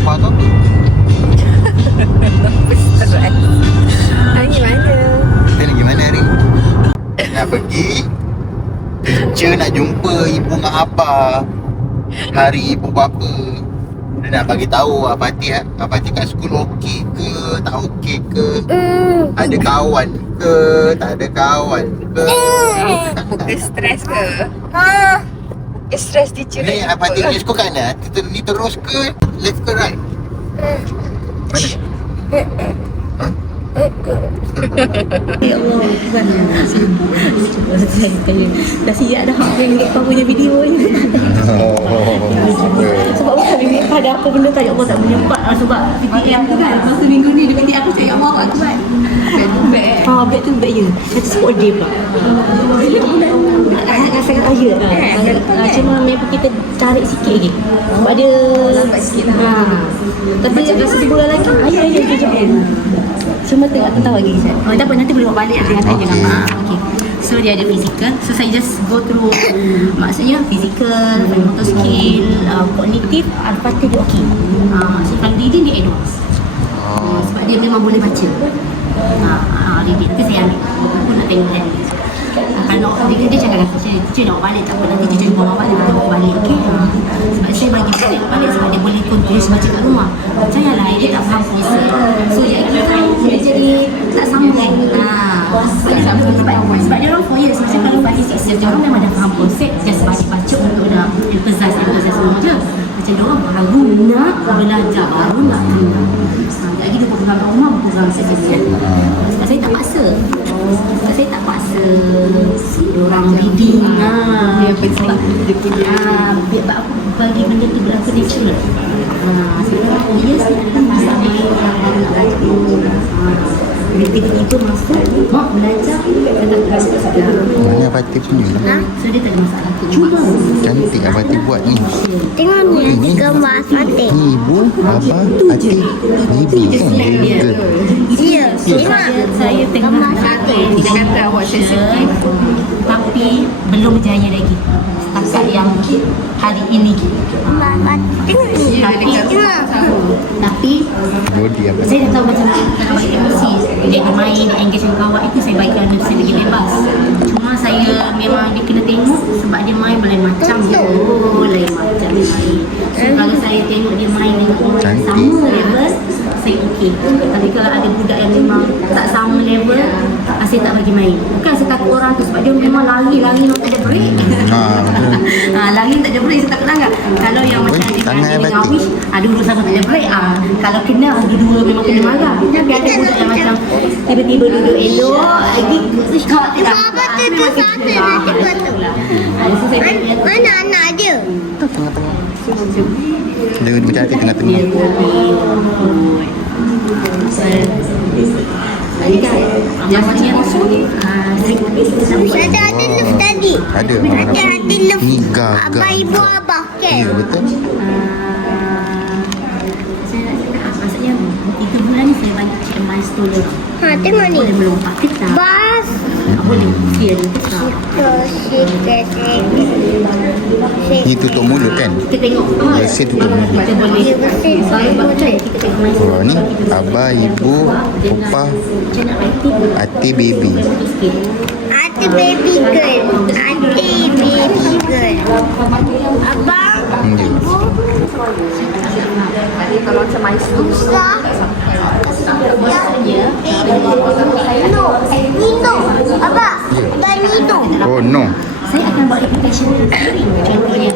Apa tu? Stres. Hari mana? Kita lagi mana hari? Nak pergi teacher nak jumpa ibu mak apa. Hari ibu bapa. Dia nak bagi tahu Abati kat school okey ke, tak okey ke. Ada kawan ke, tak ada kawan ke. Bukan stres ke? Stres teacher Ni Abati punya school kat mana? Ni terus ke left ke right? Mana? Ya Allah, Tuhan. Dah siap dah hak yang kau punya video ni. Sebab bukan pada apa benda tak, ya Allah tak menyempat lah. Sebab PTM tu kan, masa minggu ni dia PTM aku cakap, ya Allah aku kan beg tu beg. Beg tu beg je. Nanti sport day pula. Sangat raya. Cuma memang kita tarik sikit lagi. Sebab dia lambat sikit lah. Tapi rasa sebulan lagi. Ya je. Cuma tengok tahu lagi saya. Tak apa, nanti boleh bawa balik dengan tanya dengan mak. Okay. So dia ada physical. So saya just go through maksudnya physical, motor skill, kognitif, Al-Fatih dia okey. So kalau reading dia advance. Sebab dia memang boleh baca. Reading tu saya ambil. Aku nak tengok dia. Kalau dia cakap lah, cucu nak balik tak apa, nanti cucu bawa balik, kita bawa balik, okey. Sebab saya bagi dia balik sebab dia boleh continuous baca kat rumah. Percayalah, dia tak faham konsep. So yang kita dia jadi tak sama kan. Sebab dia orang 4 years, macam kalau bagi 6 years, dia orang memang dah faham konsep, just baca untuk dah emphasize semua je. Macam dia orang baru nak belajar, baru nak kenal. Lagi dia pegang kat rumah, pegang sesuatu. Sebab saya tak paksa. Saya tak paksa diorang reading dia punya biar aku bagi benda tu berlaku natural. Sebab yes ni akan masak main orang nak belajar. Begitu masuk mak belajar kata kelas sekolah. Mana Abati punya? So dia tak ada masalah. Cuma Cantik Abati buat ni. Tengok ni gambar Fatih. Ni ibu, bapa, Ati, bibi kan? Dia. saya tengah Dia kata awak sensitif, tapi belum berjaya lagi setakat yang hari ini. Tengok ni. Tapi Body apa? saya dah tahu macam mana nak bagi emosi. Dia bermain, dia engage dengan kawan, itu saya bagikan saya lagi bebas. Cuma saya memang dia kena tengok sebab dia main lain macam lain macam ni. So kalau saya tengok dia main dengan orang yang sama level, saya okey. Tapi kalau ada budak yang memang tak sama level, saya tak bagi main. Bukan saya takut orang tu sebab dia memang lari memang tak ada break. Lari tak ada break, saya takut sangat. Kalau yang macam dengan Awish, duduk sama tak ada break. Kalau kena, dua memang kena marah. Tapi ada budak yang macam tiba-tiba duduk elok, lagi kau tidak. Apa tu satu nanti betul. Mana anak dia? Tengah-tengah. Dia bercantik tengah-tengah. Yang macam yang masuk Ada love tadi. Ada love. Ni gagah. Abang ibu abah Ya kan? betul. saya nak cakap maksudnya 3 bulan ni saya bagi cik milestone dia. Tengok ni. Boleh melompat kita. Bas. Boleh kira kita. Ni tutup mulut kan? Kita tengok Bersih tutup mulut. kita boleh saya baca kita tengok milestone. Oh ni abah, ibu, opah, Macam nak IT Ati, baby. Ati baby girl. Ati baby girl. Abang. Ya. kalau macam milestone Usah. Ya. Nino. Nino. Abang. Dan Nino. Oh no. saya akan buat reputation contohnya,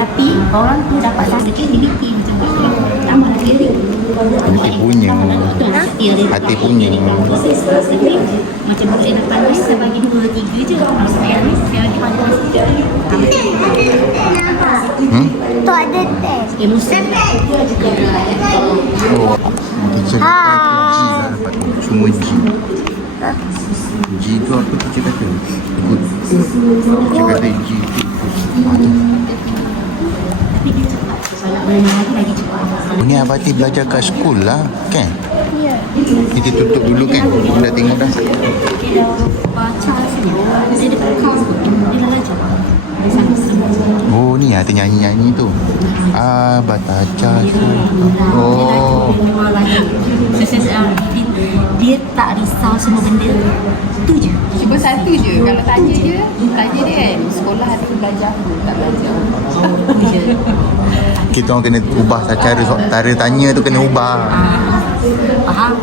tapi orang tu dapat satu activity macam tu tambah lagi Hati punya. Hati punya. macam budak yang depan ni saya bagi 2-3 je. Kalau saya ni saya bagi pada Tu ada test. emosi. Oh. Teacher kata G lah dapat tu. Semua G. G tu apa teacher kata? Good. Teacher kata G tu. Tapi dia cepat. Kalau nak berenang lagi cepat. Ni Abati belajar kat school lah kan? Ya. Kita tutup dulu kan? Dah tengok dah. Dia dah baca rasanya. Dia dah count. Dia dah belajar. Dia sangat semua. Oh ni ada nyanyi-nyanyi tu. Bataca. Oh. Dia tak risau semua benda. Tu je. Cuma satu je. Kalau tanya dia kan, sekolah ada belajar apa? Tak belajar. Tu je. Kita orang kena ubah cara tanya tu kena ubah. Faham?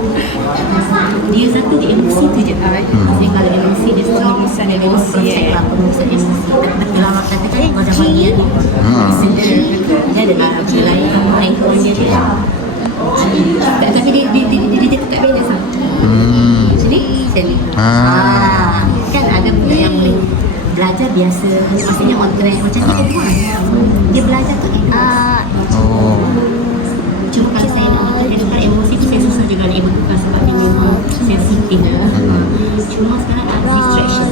Dia satu dia emosi tu je. Dia kalau emosi dia selalu Pengurusan emosi pengurusan emosi. Betul lah kata kan kau dah bagi ni. Dia ada bagi lain main kau dia. Tapi dia tak beda sama. Sini. Kan ada benda yang boleh belajar biasa, maksudnya on track macam ni kan. Dia belajar tu cuma kalau saya nak betul dia sekarang emosi tu saya susah juga nak ibu sebab dia memang sensitif cuma sekarang ada distraction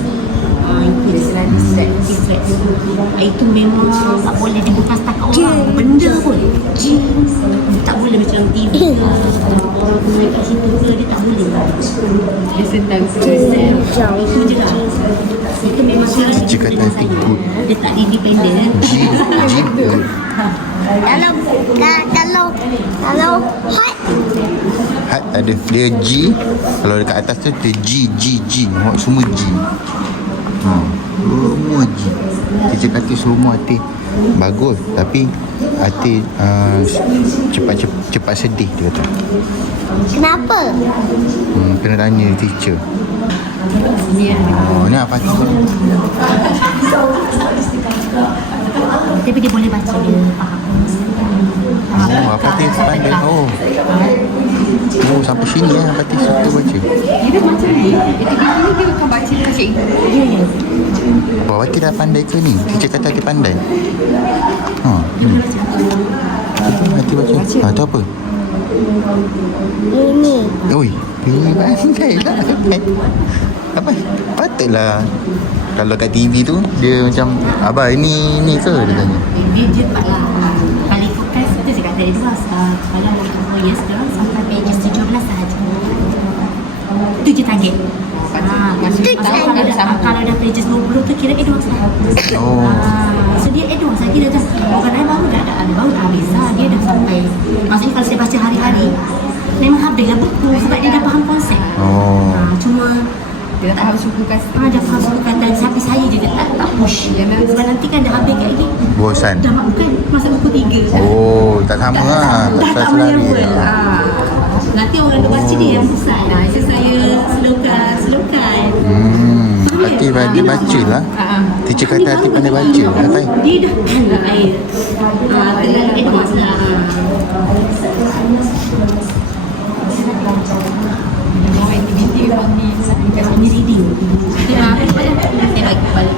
itu dia selalu distraction itu memang tak boleh dibuka setakat orang benda pun tak boleh macam TV naik kat situ ke dia tak boleh Dia sedang itu je lah itu memang sekarang Dia kata good. dia tak independent Good. Kalau Hat ada dia G. Kalau dekat atas tu dia G. Semua G. Semua G. Dia kata semua hati bagus tapi hati cepat sedih dia kata. kenapa? Kena tanya teacher. Ni apa tu? tapi dia boleh baca dia faham Apa tu pandai. Sampai sini apa tu suka baca. Dia macam ni. Dia akan baca cikgu. Wati dah pandai ke ni? Teacher kata dia pandai. Hati baca. Tu apa? Ini Oi, ini pandai lah. Apa? Patutlah. Kalau kat TV tu dia macam abah ini ke dia tanya. dia taklah kali fokus tu saya kata dia kalau untuk years sekarang sampai pages 17 sahaja tu je target kalau dah pages 20 tu kira advance lah so dia advance lagi dah orang lain baru dah ada baru dah habis dia dah sampai maksudnya kalau saya baca hari-hari memang habis lah buku sebab dia dah faham konsep cuma Dia tak tahu suku kas. dia faham suku kata tapi saya je tak push sebab nanti kan dah habis kat ni Bosan. dah bukan masa buku 3 Tak sama lah. dah tak boleh awal nanti orang dah baca dia yang bosan so saya slowkan Hati dia baca lah. Teacher kata hati pandai baca. Kata dia dah kena air terlalu advance lah Aktiviti memang ni. ini reading saya bagi kepala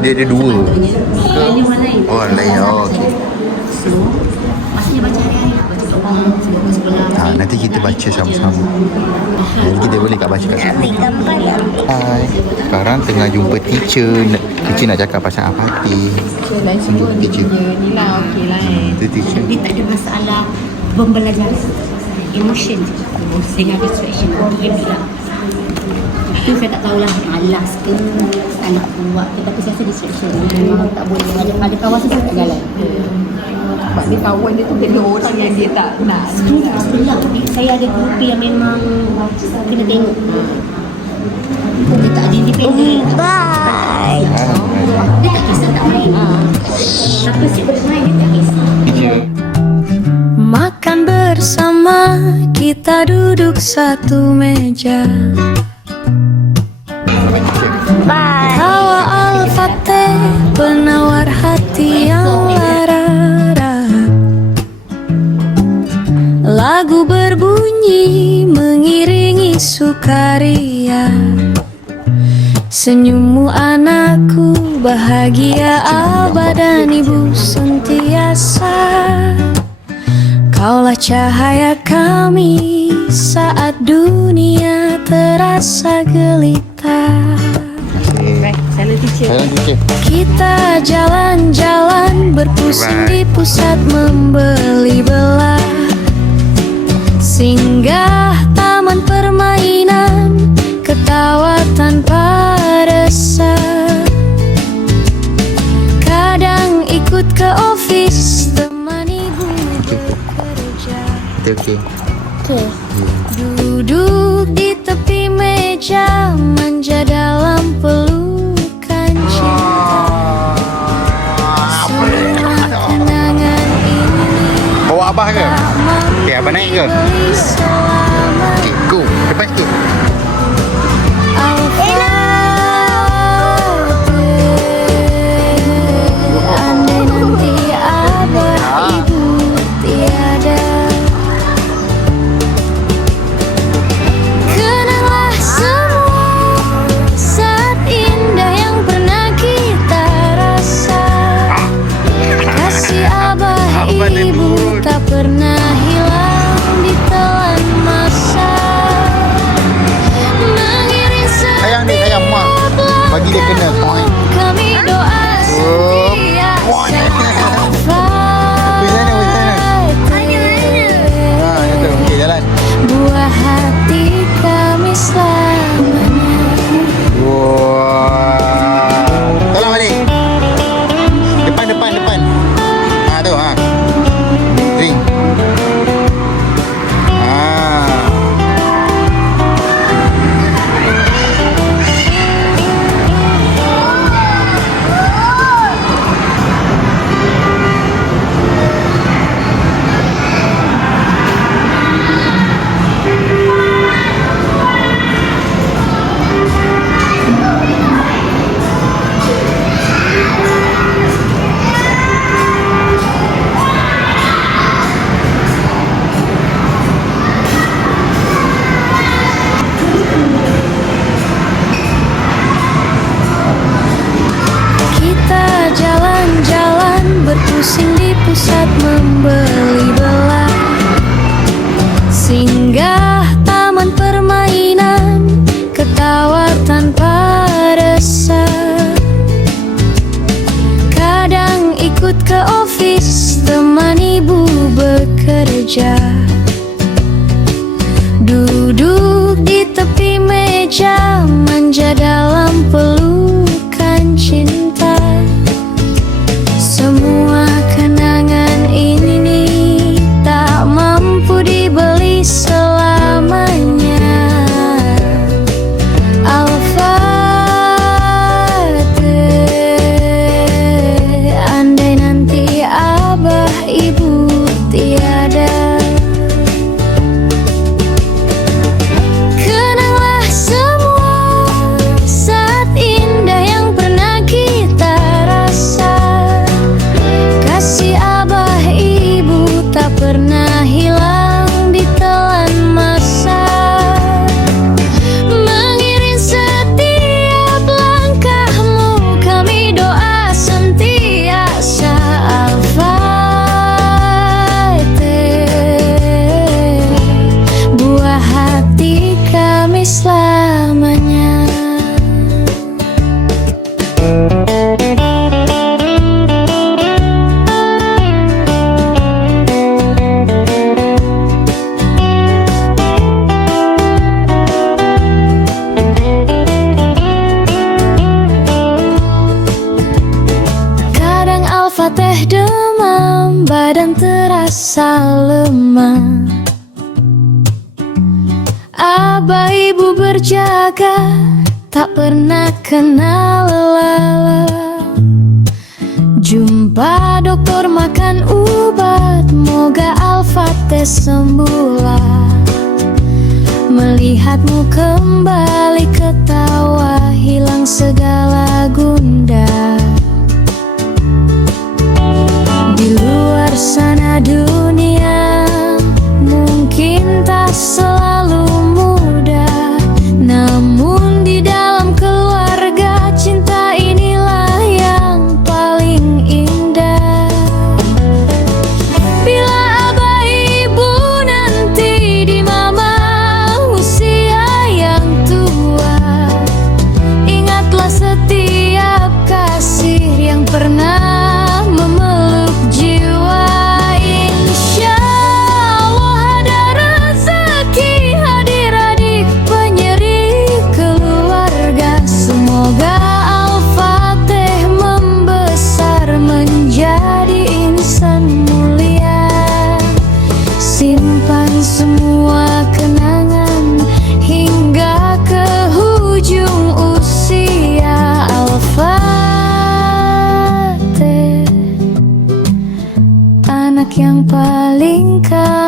dia ada dua. ini orang lain Lain. Okey. so maksudnya baca hari-hari lah baca kat rumah sebelum sekolah Nanti kita baca sama-sama. Nanti kita boleh kat baca kat sana. Hai. Sekarang tengah jumpa teacher. Teacher nak cakap pasal apa hati. Lain semua dia punya ni lah. Okey lah Itu teacher. dia tak ada masalah pembelajaran emotion je dengan distraction dia bilang itu saya tak tahulah malas ke anak buat ke tapi saya rasa distraction memang tak boleh ada kawasan saya tak jalan Sebab dia kawan dia tu bila orang yang dia tak nak. itulah saya ada grup yang memang kena tengok dia tak ada independent bye. dia tak kisah tak main tapi si bermain dia tak kisah Makan bersama, kita duduk satu meja. Bye. Tawa Al-Fateh, penawar hati yang lara. Lagu berbunyi mengiringi sukaria. Senyummu anakku, bahagia abah dan ibu sentiasa. Kaulah cahaya kami saat dunia terasa gelita. Salam teacher. Kita jalan-jalan berpusing di pusat membeli belah, singgah taman permainan, ketawa tanpa resah. Okey. Okey. Duduk di tepi meja, manja dalam pelukan cinta. Semua kenangan ini Bawa abah ke? Okey, abah naik ke? beli selama Okey, go. Depan sikit. andai nanti abah ibu tiada. Kenanglah semua saat indah yang pernah kita rasa. Kasih abah ibu tak pernah hilang ditelan masa. Mengiring Sayang dia, sayang mak. Bagi dia kena point. kami doa setia Okey, jalan. buah hati kami selamanya. Wah. Tolong balik. Depan, depan, depan. Tu, ring. Kita jalan-jalan berpusing di pusat membeli belah, singgah taman permainan, ketawa tanpa resah. Kadang ikut ke office teman ibu bekerja. Duduk di tepi meja, manja dalam pelukan cinta. Semua kenangan ini nih tak mampu dibeli selamanya. Al-Fatih, andai nanti abah ibu tiada. Kenanglah semua saat indah yang pernah kita rasa. Kasih abah ibu tak pernah hilang ditelan masa. Mengiring setiap langkahmu kami doa sentiasa. Al-Fatih, buah hati kami selamanya. Kadang Al-Fatih demam, badan terasa lemah. Abah ibu berjaga, tak pernah kenal lelah. Jumpa dokter makan ubat, moga Al-Fatih sembuhlah. Melihatmu kembali ketawa, hilang segala gundah. Di luar sana dunia mungkin tak selalu mudah, namun di dalam keluarga cinta inilah yang paling indah. Bila abah ibu nanti di mama usia yang tua, ingatlah setiap kasih yang pernah memeluk jiwa. Insya Allah ada rezeki semua kenangan hingga ke hujung usia. Al-Fatih, anak yang paling kaya.